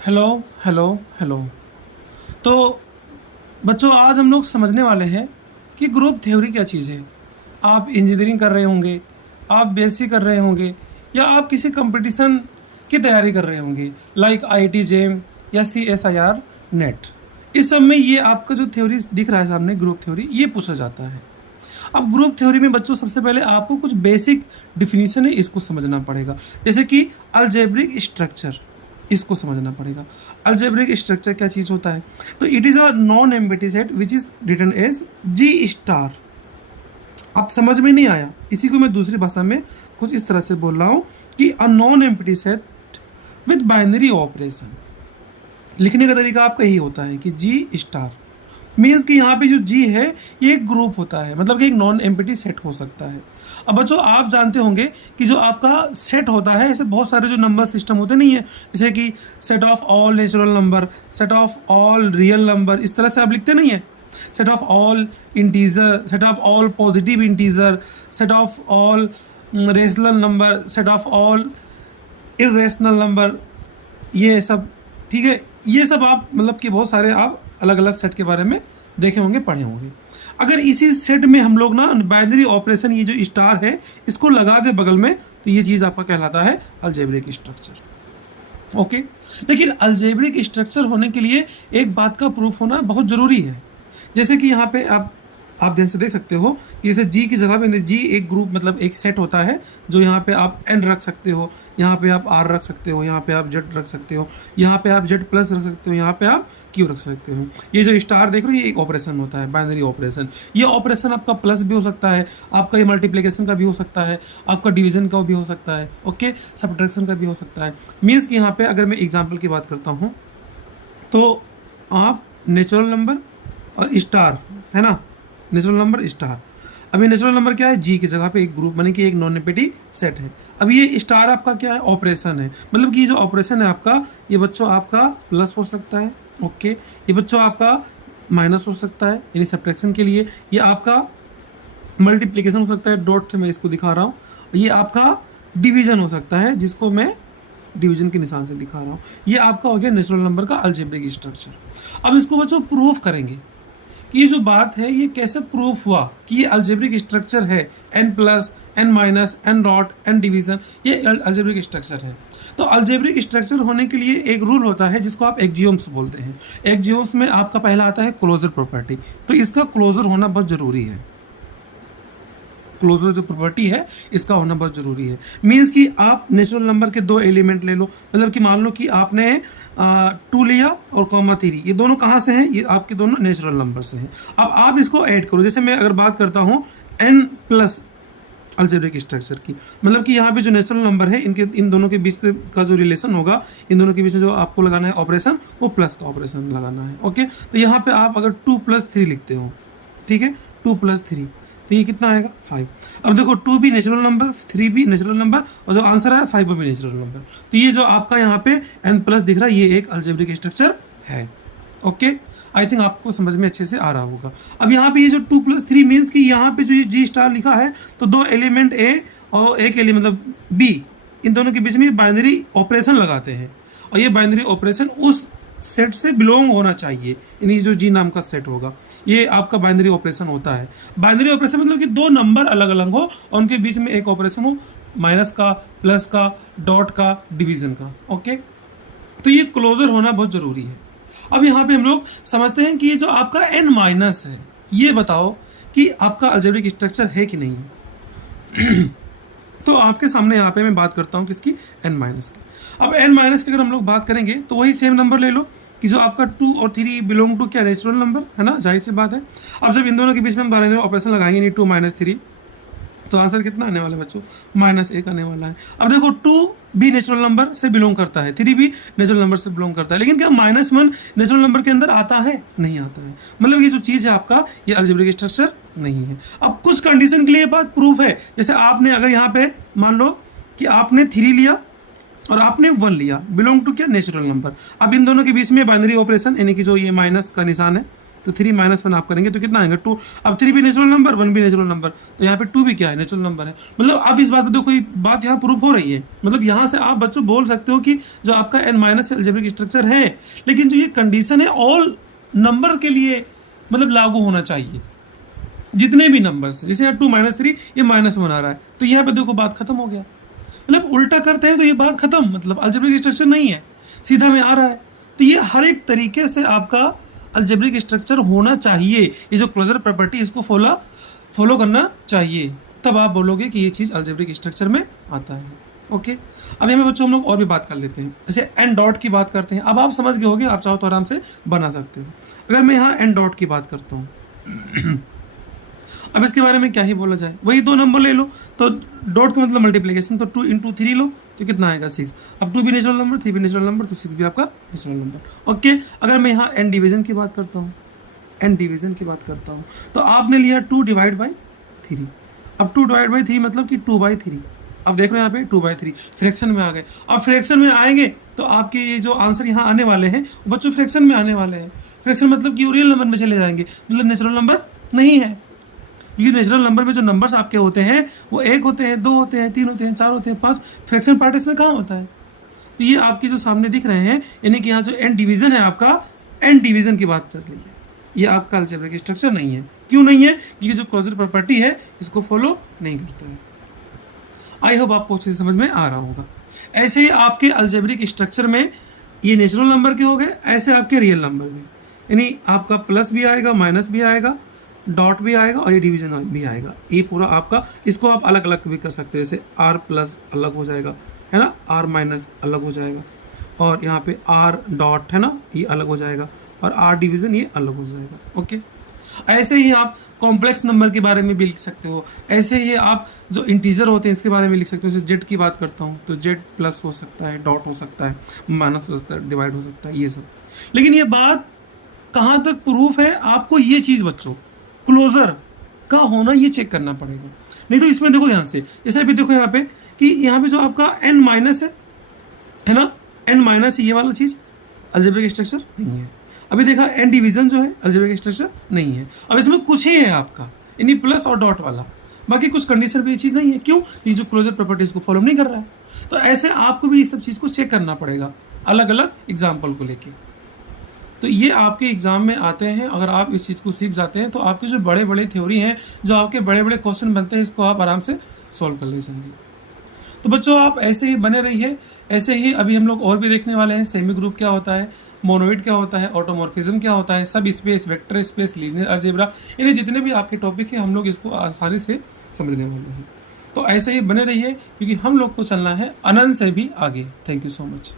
Hello hello hello. तो बच्चों, आज हम लोग समझने वाले हैं कि ग्रुप थ्योरी क्या चीज़ है। आप इंजीनियरिंग कर रहे होंगे, आप बीएससी कर रहे होंगे, या आप किसी कंपटीशन की तैयारी कर रहे होंगे लाइक आईआईटी जेम या सीएसआईआर नेट। इस सब में ये आपका जो थ्योरी दिख रहा है सामने, ग्रुप थ्योरी, ये पूछा जाता है। अब ग्रुप थ्योरी में बच्चों सबसे पहले आपको कुछ बेसिक डिफिनीशन है, इसको समझना पड़ेगा। जैसे कि अलजेब्रिक स्ट्रक्चर, इसको समझना पड़ेगा। अलजेब्रिक स्ट्रक्चर क्या चीज़ होता है? तो it is a non empty set which is written as G star. अब समझ में नहीं आया, इसी को मैं दूसरी भाषा में कुछ इस तरह से बोल रहा हूँ कि अ non empty set with binary operation. लिखने का तरीका आपका यही होता है कि जी स्टार मीन्स कि यहाँ पे जो जी है ये एक ग्रुप होता है, मतलब कि एक नॉन एम्प्टी सेट हो सकता है। अब बच्चों, आप जानते होंगे कि जो आपका सेट होता है, ऐसे बहुत सारे जो नंबर सिस्टम होते नहीं है, जैसे कि set of all natural number, set of all real number, इस तरह से आप लिखते नहीं है। Set of all integer, set of all positive integer, set of all rational number, set of all irrational number, ये सब। ठीक है, ये सब आप मतलब कि बहुत सारे आप अलग अलग सेट के बारे में देखे होंगे, पढ़े होंगे। अगर इसी सेट में हम लोग ना बाइनरी ऑपरेशन, ये जो स्टार है, इसको लगा दे बगल में, तो ये चीज़ आपका कहलाता है अलजेब्रिक स्ट्रक्चर। ओके, लेकिन अलजेब्रिक स्ट्रक्चर होने के लिए एक बात का प्रूफ होना बहुत ज़रूरी है। जैसे कि यहाँ पे आप ध्यान से देख सकते हो कि जैसे जी की जगह पे जी एक ग्रुप, मतलब एक सेट होता है, जो यहाँ पे आप एन रख सकते हो, यहाँ पे आप आर रख सकते हो, यहाँ पे आप जेड रख सकते हो, यहाँ पे आप जेड प्लस रख सकते हो, यहाँ पे आप क्यू रख सकते हो। ये जो स्टार देख रहे हो, ये एक ऑपरेशन होता है, बाइनरी ऑपरेशन। ये ऑपरेशन आपका प्लस भी हो सकता है, आपका ये मल्टीप्लिकेशन का भी हो सकता है, आपका डिवीजन का भी हो सकता है, ओके, सब्ट्रैक्शन का भी हो सकता है। मीन्स कि यहाँ पे अगर मैं एग्जाम्पल की बात करता हूँ, तो आप नेचुरल नंबर और स्टार है ना, नेचुरल नंबर स्टार। अब ये नेचुरल नंबर क्या है? जी की जगह पे एक ग्रुप बने कि एक नॉन एम्प्टी सेट है। अब ये स्टार आपका क्या है? ऑपरेशन है, मतलब कि ये जो ऑपरेशन है आपका, ये बच्चों आपका प्लस हो सकता है, ओके, ये बच्चों आपका माइनस हो सकता है यानी सब्ट्रैक्शन के लिए, ये आपका मल्टीप्लिकेशन हो सकता है, डॉट से मैं इसको दिखा रहा हूँ, ये आपका डिवीजन हो सकता है, जिसको मैं डिवीजन के निशान से दिखा रहा हूँ। ये आपका हो गया नेचुरल नंबर का अलजेब्रिक स्ट्रक्चर। अब इसको बच्चों प्रूफ करेंगे कि ये जो बात है ये कैसे प्रूफ हुआ कि ये अलजेब्रिक स्ट्रक्चर है, n plus, n minus, n dot, n division, ये अलजेब्रिक स्ट्रक्चर है। तो अलजेब्रिक स्ट्रक्चर होने के लिए एक रूल होता है जिसको आप एक्जियोम्स बोलते हैं। एक्जियोम्स में आपका पहला आता है क्लोजर प्रॉपर्टी, तो इसका क्लोजर होना बहुत जरूरी है। क्लोजर जो प्रॉपर्टी है इसका होना बहुत जरूरी है। मीन्स कि आप नेचुरल नंबर के दो एलिमेंट ले लो, मतलब कि मान लो कि आपने 2 लिया और कॉमा 3, ये दोनों कहाँ से हैं? ये आपके दोनों नेचुरल नंबर से हैं। अब आप इसको ऐड करो, जैसे मैं अगर बात करता हूँ n प्लस अलजेब्रिक स्ट्रक्चर की, मतलब कि यहाँ पे जो नेचुरल नंबर है, इनके इन दोनों के बीच का जो रिलेशन होगा, इन दोनों के बीच में जो आपको लगाना है ऑपरेशन, वो प्लस का ऑपरेशन लगाना है। ओके, तो यहाँ पे आप अगर 2 + 3 लिखते हो, ठीक है, 2 + 3, तो ये कितना आएगा? 5। अब देखो 2 भी नेचुरल नंबर, 3 भी नेचुरल नंबर, और जो आंसर है 5 भी नेचुरल नंबर। तो ये जो आपका यहाँ पे n प्लस दिख रहा है, ये एक अलजेब्रिक स्ट्रक्चर है। ओके, आई थिंक आपको समझ में अच्छे से आ रहा होगा। अब यहाँ पे ये जो 2 + 3 मीन्स कि यहाँ पे जो ये जी स्टार लिखा है, तो दो एलिमेंट ए और एक एलिमेंट मतलब बी, इन दोनों के बीच में बाइनरी ऑपरेशन लगाते हैं, और ये बाइनरी ऑपरेशन उस सेट से बिलोंग होना चाहिए, यानी जो जी नाम का सेट होगा, ये आपका बाइनरी ऑपरेशन होता है। बाइनरी ऑपरेशन मतलब कि दो नंबर अलग अलग हो और उनके बीच में एक ऑपरेशन हो, माइनस का, प्लस का, डॉट का, डिवीजन का। ओके, तो ये क्लोजर होना बहुत जरूरी है। अब यहाँ पे हम लोग समझते हैं कि ये जो आपका n माइनस है, ये बताओ कि आपका अलजेब्रिक स्ट्रक्चर है कि नहीं है। तो आपके सामने यहाँ पे मैं बात करता हूँ किसकी? n माइनस की। अब n माइनस की अगर हम लोग बात करेंगे तो वही सेम नंबर ले लो कि जो आपका 2 और 3 बिलोंग टू क्या? नेचुरल नंबर है ना, जाहिर सी बात है। अब जब इन दोनों के बीच में हम बाइनरी ऑपरेशन लगाएंगे, नहीं 2 - 3, तो आंसर कितना आने वाला है बच्चों? -1 आने वाला है। अब देखो 2 भी नेचुरल नंबर से बिलोंग करता है, 3 भी नेचुरल नंबर से बिलोंग करता है, लेकिन क्या -1 नेचुरल नंबर के अंदर आता है? नहीं आता है। मतलब ये जो चीज़ है आपका, ये अलजेब्रिक स्ट्रक्चर नहीं है। अब कुछ कंडीशन के लिए बात प्रूफ है, जैसे आपने अगर यहाँ पे मान लो कि आपने 3 लिया और आपने 1 लिया, बिलोंग टू क्या? Natural number. अब इन दोनों के बीच में बाइनरी ऑपरेशन, यानी कि जो ये माइनस का निशान है, तो 3 - 1 आप करेंगे तो कितना आएगा 2। अब 3 भी नेचुरल नंबर, 1 भी नेचुरल नंबर, तो यहाँ पे 2 भी क्या है नेचुरल नंबर है। मतलब अब इस बात पे देखो बात यहाँ प्रूफ हो रही है। मतलब यहाँ से आप बच्चों बोल सकते हो कि जो आपका n- अलजेब्रिक स्ट्रक्चर है, लेकिन जो ये कंडीशन है ऑल नंबर के लिए मतलब लागू होना चाहिए, जितने भी नंबर्स, जैसे यहाँ 2 - 3 ये -1 आ रहा है, तो यहाँ पे देखो बात खत्म हो गया। मतलब उल्टा करते हैं तो ये बात खत्म, मतलब अलजेब्रिक स्ट्रक्चर नहीं है, सीधा में आ रहा है। तो ये हर एक तरीके से आपका अलजेब्रिक स्ट्रक्चर होना चाहिए। ये जो क्लोजर प्रॉपर्टी इसको फॉलो करना चाहिए, तब आप बोलोगे कि ये चीज़ अलजेब्रिक स्ट्रक्चर में आता है। ओके, अब यहाँ पे बच्चों हम लोग और भी बात कर लेते हैं। जैसे एन डॉट की बात करते हैं। अब आप समझ गए होगे, आप चाहो तो आराम से बना सकते हो। अगर मैं यहाँ एन डॉट की बात करता हूँ अब इसके बारे में क्या ही बोला जाए, वही 2 नंबर ले लो, तो डॉट का मतलब मल्टीप्लिकेशन, तो 2 × 3 लो तो कितना आएगा 6। अब 2 भी नेचुरल नंबर, 3 भी नेचुरल नंबर, तो 6 भी आपका नेचुरल नंबर। ओके, अगर मैं यहाँ एन डिवीजन की बात करता हूँ, तो आपने लिया 2 / 3। अब 2 / 3 मतलब कि 2/3। अब देख रहे हैं यहाँ पे 2/3 फ्रैक्शन में आ गए। अब फ्रैक्शन में आएंगे तो आपके ये जो आंसर यहाँ आने वाले हैं बच्चों फ्रैक्शन में आने वाले हैं। फ्रैक्शन मतलब कि रियल नंबर में चले जाएंगे, मतलब नेचुरल नंबर नहीं है। क्योंकि नेचुरल नंबर में जो नंबर्स आपके होते हैं वो 1 होते हैं, 2 होते हैं, 3 होते हैं, 4 होते हैं, 5। फ्रैक्शन पार्ट इसमें कहाँ होता है? तो ये आपके जो सामने दिख रहे हैं, यानी कि यहाँ जो एन डिवीजन है आपका, एन डिवीजन की बात चल रही है। ये आपका अलजेब्रिक स्ट्रक्चर नहीं है। क्यों नहीं है? क्योंकि जो क्लोजर प्रॉपर्टी है इसको फॉलो नहीं करता है। आई होप आपको अच्छे से समझ में आ रहा होगा। ऐसे ही आपके अलजेब्रिक स्ट्रक्चर में ये नेचुरल नंबर के हो गए, ऐसे आपके रियल नंबर में, यानी आपका प्लस भी आएगा, माइनस भी आएगा, डॉट भी आएगा और ये डिवीजन भी आएगा। ये पूरा आपका, इसको आप अलग अलग भी कर सकते हैं। जैसे r+ अलग हो जाएगा, है ना, r- अलग हो जाएगा, और यहाँ पे r डॉट है ना, ये अलग हो जाएगा, और r डिवीजन ये अलग हो जाएगा। ओके, ऐसे ही आप कॉम्प्लेक्स नंबर के बारे में भी लिख सकते हो। ऐसे ही आप जो इंटीजर होते हैं इसके बारे में लिख सकते हो। जैसे जेड की बात करता हूँ तो z+ हो सकता है, डॉट हो सकता है, माइनस हो सकता है, डिवाइड हो सकता है, ये सब। लेकिन ये बात कहाँ तक प्रूफ है, आपको ये चीज़ बच्चों क्लोजर का होना ये चेक करना पड़ेगा। नहीं तो इसमें देखो ध्यान से, जैसे अभी देखो यहाँ पे कि यहाँ पे जो आपका n- है ना, n- ये वाला चीज़ अलजेब्रिक स्ट्रक्चर नहीं है। अभी देखा एन डिवीजन जो है अलजेब्रिक स्ट्रक्चर नहीं है। अब इसमें कुछ ही है आपका, यानी प्लस और डॉट वाला, बाकी कुछ कंडीशन पे ये चीज़ नहीं है। क्यों? ये जो क्लोजर प्रॉपर्टीज को फॉलो नहीं कर रहा है। तो ऐसे आपको भी इस सब चीज़ को चेक करना पड़ेगा अलग अलग एग्जाम्पल को लेके। तो ये आपके एग्जाम में आते हैं। अगर आप इस चीज़ को सीख जाते हैं तो आपके जो बड़े बड़े थ्योरी हैं, जो आपके बड़े बड़े क्वेश्चन बनते हैं, इसको आप आराम से सॉल्व कर ले जाएंगे। तो बच्चों आप ऐसे ही बने रहिए। ऐसे ही अभी हम लोग और भी देखने वाले हैं, सेमी ग्रुप क्या होता है, मोनोइड क्या होता है, ऑटोमॉर्फिज्म क्या होता है, सब space, vector space, linear algebra, इन्हें जितने भी आपके टॉपिक हैं हम लोग इसको आसानी से समझने वाले हैं। तो ऐसे ही बने रहिए, क्योंकि हम लोग को चलना है अनंत से भी आगे। Thank you so much.